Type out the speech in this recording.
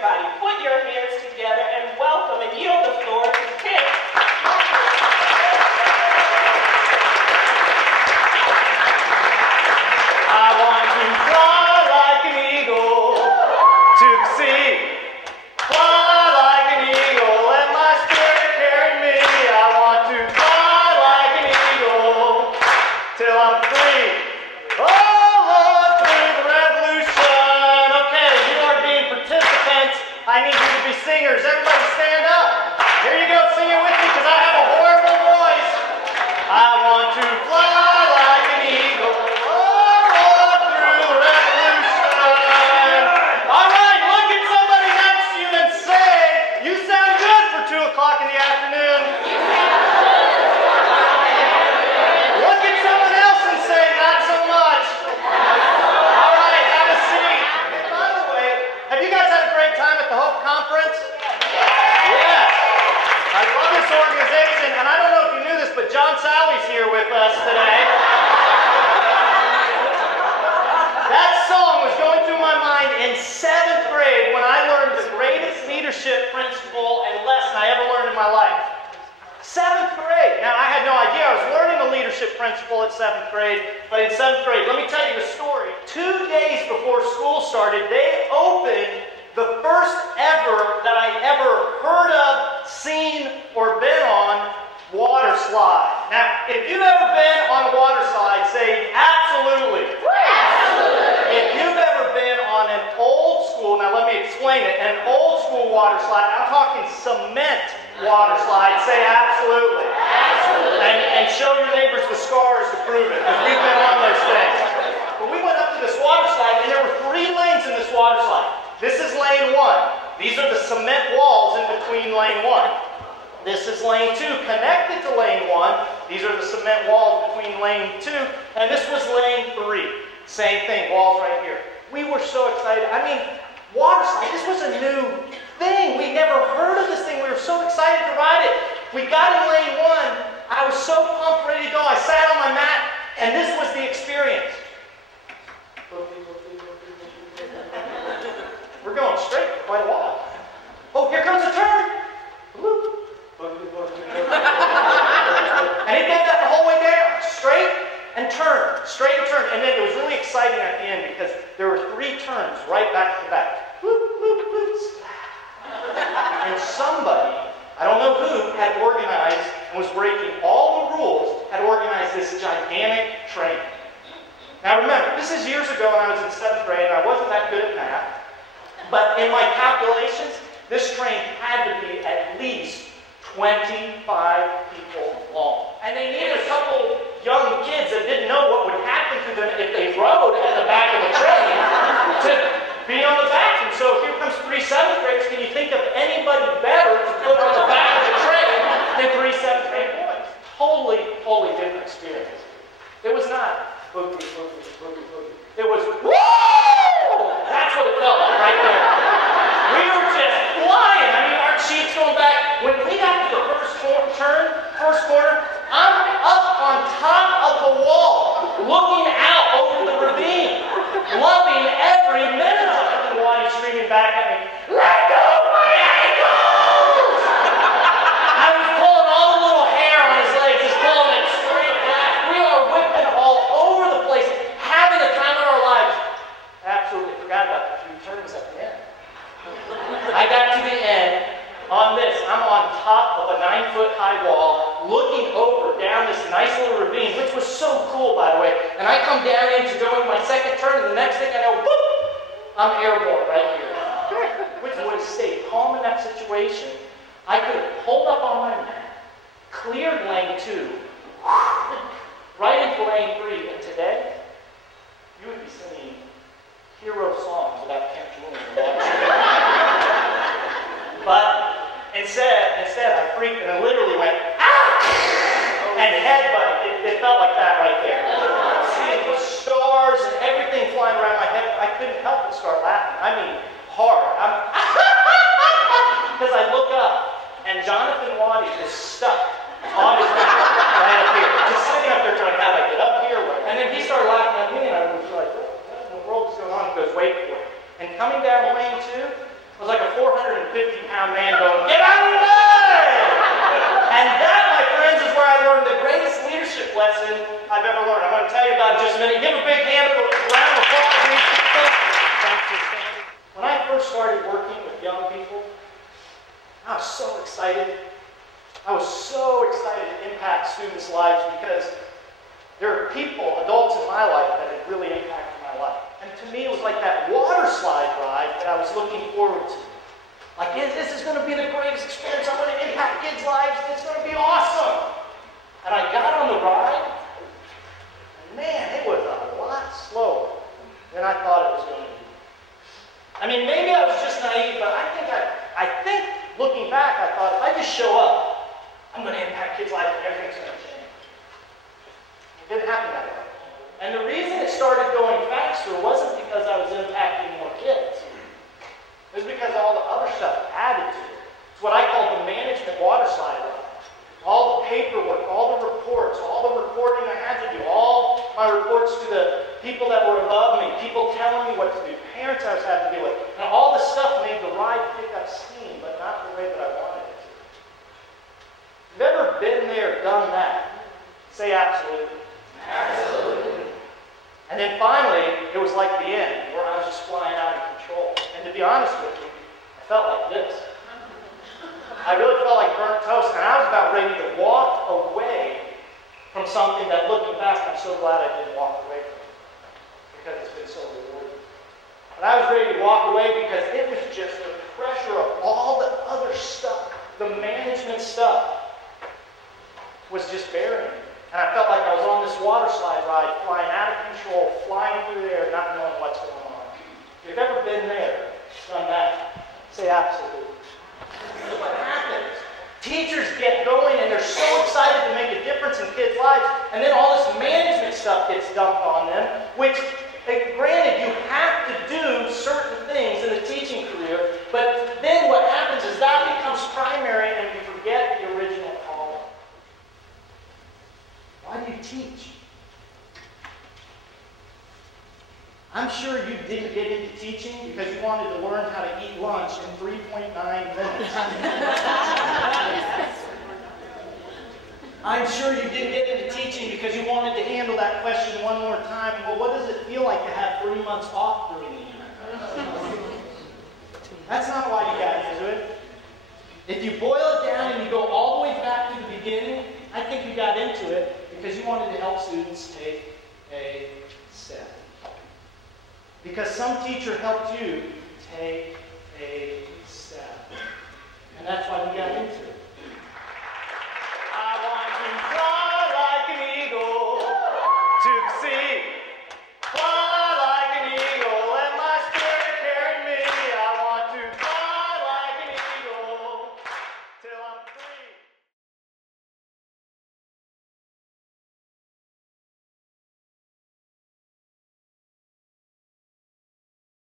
everybody, put your hands together and welcome and yield the floor to Kim. I want to fly like an eagle to the sea. Fly like an eagle, let my spirit carry me. I want to fly like an eagle till I'm free. Oh, Lord, through the revolution. Okay, you are being participants. I need you to be singers. Everybody stand up. Here you go, sing it with me because I have a horrible voice. I want to fly like an eagle. O'clock in the afternoon. Look at someone else and say, not so much. All right, have a seat. And by the way, have you guys had a great time at the Hope Conference? Yeah. I love this organization, and I don't know if you knew this, but John Sally's here with us today. That song was going through my mind in 7th grade when I learned the greatest leadership principle and lesson I ever learned in my life. 7th grade. Now, I had no idea I was learning a leadership principle at 7th grade, but in 7th grade, let me tell you the story. 2 days before school started, they opened the first ever that I ever heard of, seen, or been on water slide. Now, if you've ever been on a water slide, say absolutely. If you've ever been on an old school, now let me explain it, an old school water slide, I'm talking cement water slide, say absolutely. Absolutely. And show your neighbors the scars to prove it, because we've been on those things. But we went up to this water slide, and there were 3 lanes in this water slide. This is lane 1. These are the cement walls in between lane 1. This is lane 2, connected to lane 1. These are the cement walls between lane 2, and this was lane 3. Same thing, walls right here. We were so excited. I mean, water slide, this was a new thing. We never heard of this thing. We were so excited to ride it. We got in lane 1. I was so pumped, ready to go. I sat on my mat, and this was the experience. We're going straight for quite a while. Oh, here comes a turn. And it did that the whole way down. Straight and turn, straight and turn. And then it was really exciting at the end because there were 3 turns right back to back. And somebody, I don't know who, had organized and was breaking all the rules, had organized this gigantic train. Now remember, this is years ago when I was in 7th grade and I wasn't that good at math. But in my calculations, this train had to be at least 25 people long. And they needed a couple young kids that didn't know what would happen to them if they rode at the back of the train to be on the back. And so here comes 3 7th graders. Can you think of anybody better to put on the back of the train than 3 7th grade boys? Totally different experience. It was not boogie, boogie, boogie, boogie. It was woo! That's what it felt like right there. We were just flying. I mean, our cheeks going back. When we got to the first corner, I'm up on top of the wall, looking out over the ravine, loving every minute of it. And Wadi screaming back at me, "Let go of my ankles!" I was pulling all the little hair on his legs, just pulling it straight back. We are whipping all over the place, having the time of our lives. Absolutely forgot about the few turns at the end. I got to the end on this. I'm on top of a 9-foot-high wall, looking over down this nice little ravine, which was so cool, by the way. And I come down in to go into my second turn, and the next thing I know, boop, I'm airborne right here. Which would have stayed calm in that situation. I could have pulled up on my mat, cleared lane 2, right into lane 3, and today, you would be singing hero songs without Camp Julian watching. But instead, I freaked and I literally went, ah! And headbutt. It felt like that right there. Seeing the stars and everything flying around my head, I couldn't help but start laughing. I mean, hard. Because I look up and Jonathan Wadi is stuck on his back right up here. Just sitting up there trying to, how do I get up here? And then he started laughing at me and I was like, what in the world is going on? He goes, wait for it. And coming down lane 2, I was like a 450-pound man going, "Get out of the way!" And that, my friends, is where I learned the greatest leadership lesson I've ever learned. I'm going to tell you about it in just a minute. Give a big hand, a round of applause for these people. Thanks for standing. When I first started working with young people, I was so excited. I was so excited to impact students' lives because there are people, adults in my life, that have really impacted my life. And to me, it was like that water slide ride that I was looking forward to. Like, this is going to be the greatest experience. I'm going to impact kids' lives. It's going to be awesome. And I got on the ride, and man, it was a lot slower than I thought it was going to be. I mean, maybe I was just naive, but I think looking back, I thought, if I just show up, I'm going to impact kids' lives and everything's going to change. It didn't happen that way. And the reason it started going faster wasn't because I was impacting more kids. It was because all the other stuff added to it. It's what I call the management water slide ride. All the paperwork, all the reports, all the reporting I had to do, all my reports to the people that were above me, people telling me what to do, parents I was having to deal with, and all the stuff made the ride pick up steam, but not the way that I wanted it to. Have you ever been there, done that? Say absolutely. Absolutely. And then finally, it was like the end, where I was just flying out of control. And to be honest with you, I felt like this. I really felt like burnt toast, and I was about ready to walk away from something that, looking back, I'm so glad I didn't walk away from it, because it's been so rewarding. But I was ready to walk away because it was just the pressure of all the other stuff, the management stuff, was just bearing me. And I felt like I was on this water slide ride, flying out of control, flying through the air, not knowing what's going on. If you've ever been there, done that, say absolutely. This is what happens. Teachers get going and they're so excited to make a difference in kids' lives, and then all this management stuff gets dumped on them, which, granted, you have to do certain things in the teaching career, but then what happens is that becomes primary and you forget the original calling. Why do you teach? I'm sure you didn't get into teaching because you wanted to learn how to eat lunch in 3.9 minutes. I'm sure you didn't get into teaching because you wanted to handle that question one more time. Well, what does it feel like to have 3 months off during the year? That's not why you got into it. If you boil it down and you go all the way back to the beginning, I think you got into it because you wanted to help students take a step. Because some teacher helped you take a